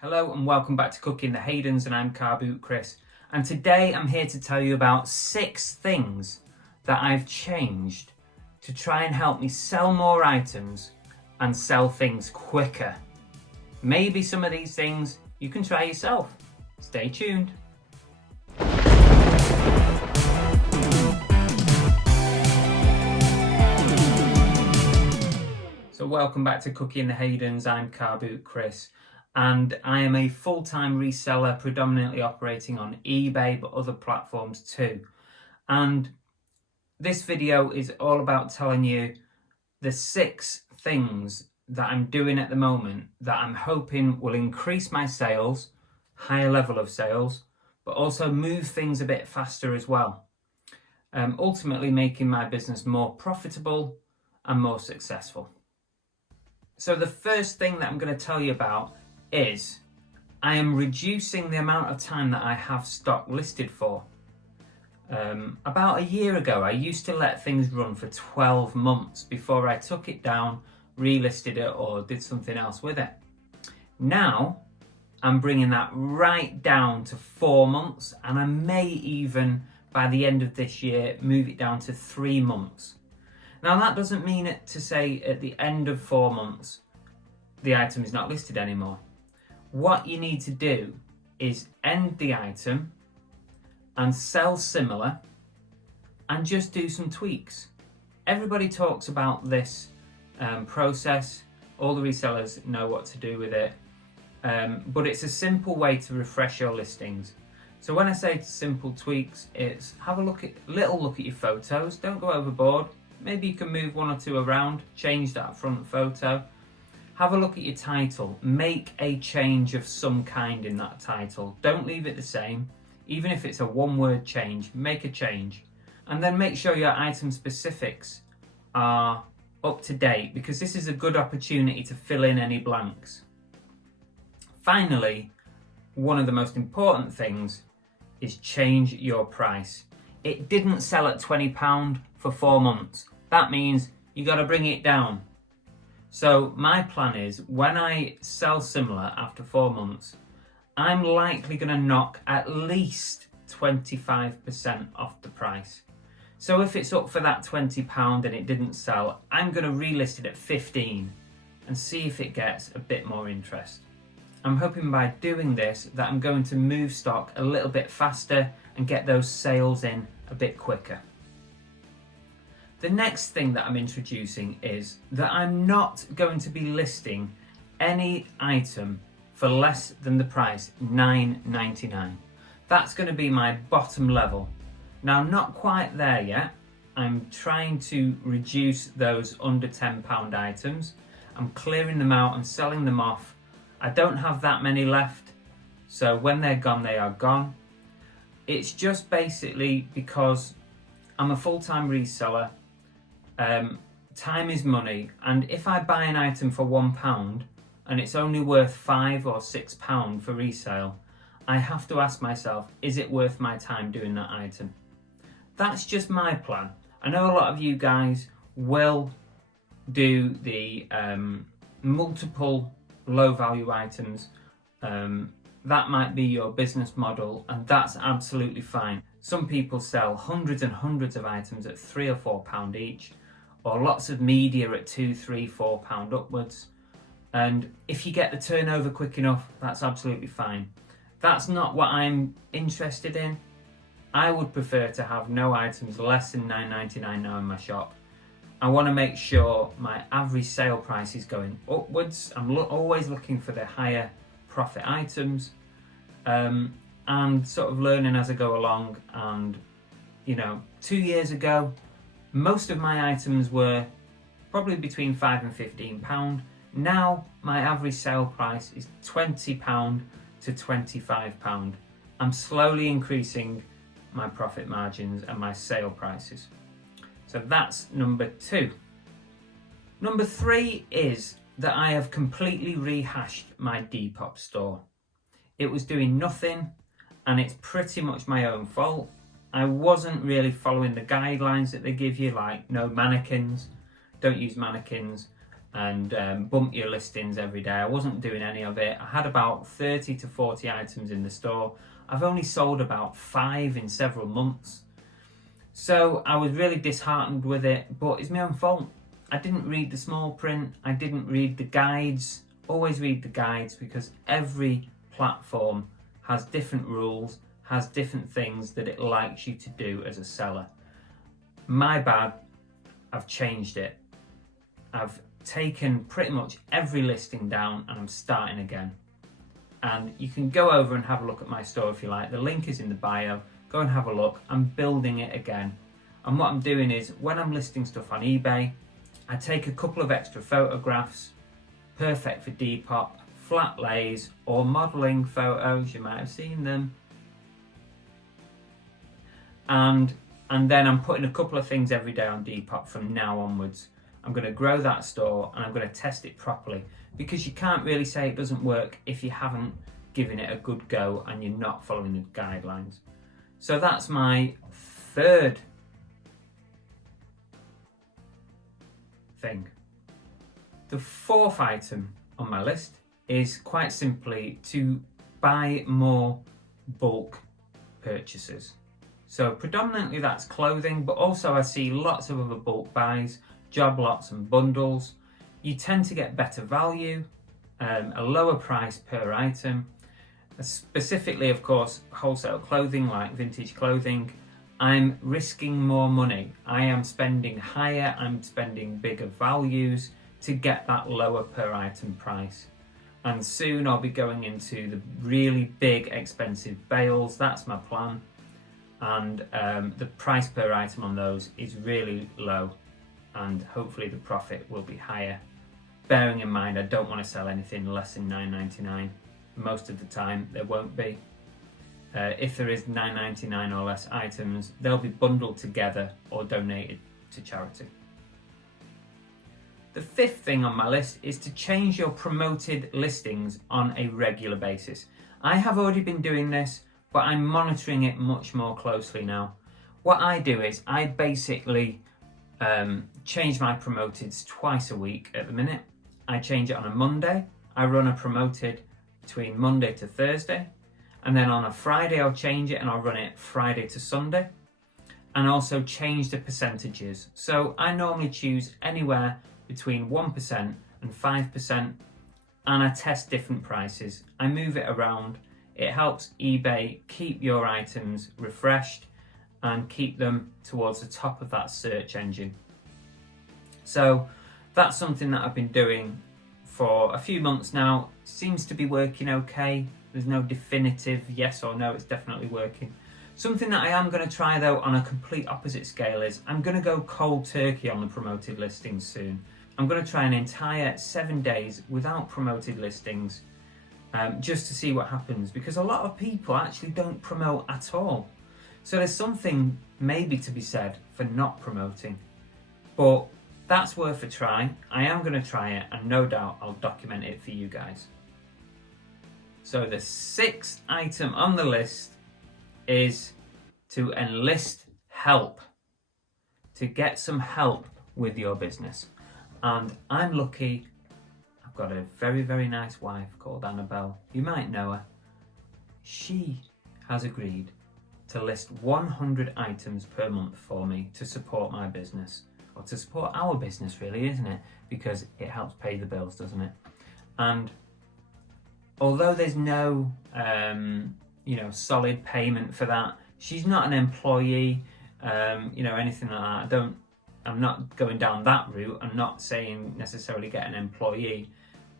Hello and welcome back to Cooking the Haydens, and I'm REBOOT Chris. And today I'm here to tell you about 6 things that I've changed to try and help me sell more items and sell things quicker. Maybe some of these things you can try yourself. Stay tuned. So welcome back to Cooking the Haydens, I'm REBOOT Chris. And I am a full-time reseller, predominantly operating on eBay, but other platforms too. And this video is all about telling you the 6 things that I'm doing at the moment that I'm hoping will increase my sales, higher level of sales, but also move things a bit faster as well. Ultimately making my business more profitable and more successful. So the first thing that I'm going to tell you about is I am reducing the amount of time that I have stock listed for. About a year ago, I used to let things run for 12 months before I took it down, relisted it, or did something else with it. Now, I'm bringing that right down to 4 months, and I may even, by the end of this year, move it down to 3 months. Now, that doesn't mean it to say at the end of 4 months, the item is not listed anymore. What you need to do is end the item and sell similar and just do some tweaks. Everybody talks about this process. All the resellers know what to do with it. But it's a simple way to refresh your listings. So when I say simple tweaks, it's have a little look at your photos. Don't go overboard. Maybe you can move 1 or 2 around, change that front photo. Have a look at your title. Make a change of some kind in that title. Don't leave it the same. Even if it's a 1-word change, make a change. And then make sure your item specifics are up to date, because this is a good opportunity to fill in any blanks. Finally, one of the most important things is change your price. It didn't sell at £20 for 4 months. That means you got to bring it down. So my plan is, when I sell similar after 4 months, I'm likely going to knock at least 25% off the price. So if it's up for that £20 and it didn't sell, I'm going to relist it at 15 and see if it gets a bit more interest. I'm hoping by doing this that I'm going to move stock a little bit faster and get those sales in a bit quicker. The next thing that I'm introducing is that I'm not going to be listing any item for less than the price $9.99. That's going to be my bottom level. Now, not quite there yet. I'm trying to reduce those under £10 items. I'm clearing them out and selling them off. I don't have that many left, so when they're gone, they are gone. It's just basically because I'm a full-time reseller. Time is money, and if I buy an item for £1 and it's only worth £5 or £6 for resale, I have to ask myself, is it worth my time doing that item? That's just my plan. I know a lot of you guys will do the multiple low value items. That might be your business model, and that's absolutely fine. Some people sell hundreds and hundreds of items at £3 or £4 each, or lots of media at £2, £3, £4 upwards. And if you get the turnover quick enough, that's absolutely fine. That's not what I'm interested in. I would prefer to have no items less than $9.99 now in my shop. I want to make sure my average sale price is going upwards. I'm always looking for the higher profit items, and sort of learning as I go along. And 2 years ago, most of my items were probably between £5 and £15. Now my average sale price is £20 to £25. I'm slowly increasing my profit margins and my sale prices. So that's number 2. Number 3 is that I have completely rehashed my DEPOP store. It was doing nothing, and it's pretty much my own fault. I wasn't really following the guidelines that they give you, like no mannequins, don't use mannequins. and bump your listings every day. I wasn't doing any of it. I had about 30 to 40 items in the store. I've only sold about 5 in several months. So I was really disheartened with it, but it's my own fault. I didn't read the small print. I didn't read the guides. Always read the guides, because every platform has different rules, has different things that it likes you to do as a seller. My bad. I've changed it. I've taken pretty much every listing down and I'm starting again. And you can go over and have a look at my store if you like. The link is in the bio. Go and have a look. I'm building it again. And what I'm doing is, when I'm listing stuff on eBay, I take a couple of extra photographs, perfect for Depop, flat lays or modelling photos, you might have seen them. And then I'm putting a couple of things every day on Depop from now onwards. I'm going to grow that store and I'm going to test it properly, because you can't really say it doesn't work if you haven't given it a good go and you're not following the guidelines. So that's my third thing. The fourth item on my list is quite simply to buy more bulk purchases. So predominantly that's clothing, but also I see lots of other bulk buys, job lots and bundles. You tend to get better value, a lower price per item. Specifically, of course, wholesale clothing like vintage clothing, I'm risking more money. I am spending higher, I'm spending bigger values to get that lower per item price. And soon I'll be going into the really big expensive bales. That's my plan. And the price per item on those is really low, and hopefully the profit will be higher. Bearing in mind, I don't want to sell anything less than $9.99. Most of the time there won't be. If there is $9.99 or less items, they'll be bundled together or donated to charity. The fifth thing on my list is to change your promoted listings on a regular basis. I have already been doing this, but I'm monitoring it much more closely now. What I do is I basically change my promoteds twice a week at the minute. I change it on a Monday. I run a promoted between Monday to Thursday. And then on a Friday I'll change it and I'll run it Friday to Sunday. And also change the percentages. So I normally choose anywhere between 1% and 5%, and I test different prices. I move it around. It helps eBay keep your items refreshed and keep them towards the top of that search engine. So that's something that I've been doing for a few months now. Seems to be working okay. There's no definitive yes or no, it's definitely working. Something that I am going to try though on a complete opposite scale is I'm going to go cold turkey on the promoted listings soon. I'm going to try an entire 7 days without promoted listings, just to see what happens, because a lot of people actually don't promote at all. So there's something maybe to be said for not promoting, but that's worth a try. I am going to try it, and no doubt I'll document it for you guys. So the sixth item on the list is to enlist help, to get some help with your business. And I'm lucky, I've got a very, very nice wife called Annabelle. You might know her. She has agreed to list 100 items per month for me to support my business, or to support our business really, isn't it? Because it helps pay the bills, doesn't it? And although there's no solid payment for that, she's not an employee, anything like that. I'm not going down that route. I'm not saying necessarily get an employee,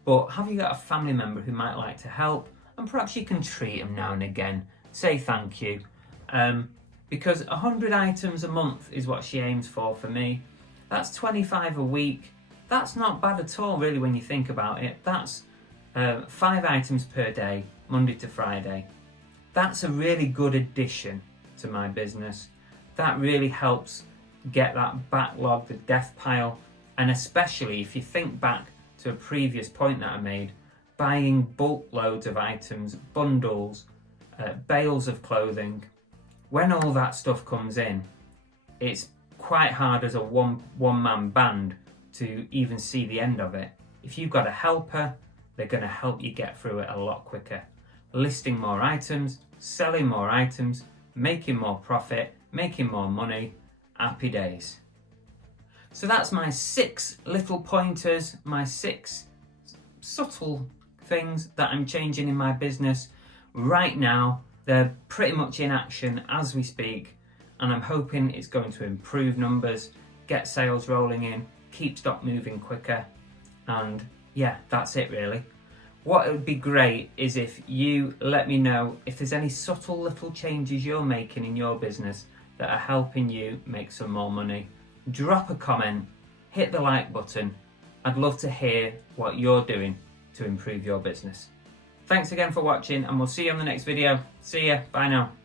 but have you got a family member who might like to help, and perhaps you can treat them now and again, say thank you, because 100 items a month is what she aims for me. That's 25 a week. That's not bad at all really when you think about it. That's 5 items per day, Monday to Friday. That's a really good addition to my business. That really helps get that backlog, the death pile, and especially if you think back to a previous point that I made, buying bulk loads of items, bundles, bales of clothing, when all that stuff comes in, it's quite hard as a one-man band to even see the end of it. If you've got a helper, they're going to help you get through it a lot quicker. Listing more items, selling more items, making more profit, making more money, happy days. So that's my 6 little pointers, my 6 subtle things that I'm changing in my business right now. They're pretty much in action as we speak, and I'm hoping it's going to improve numbers, get sales rolling in, keep stock moving quicker, and yeah, that's it really. What would be great is if you let me know if there's any subtle little changes you're making in your business that are helping you make some more money. Drop a comment, hit the like button. I'd love to hear what you're doing to improve your business. Thanks again for watching, and we'll see you on the next video. See ya, bye now.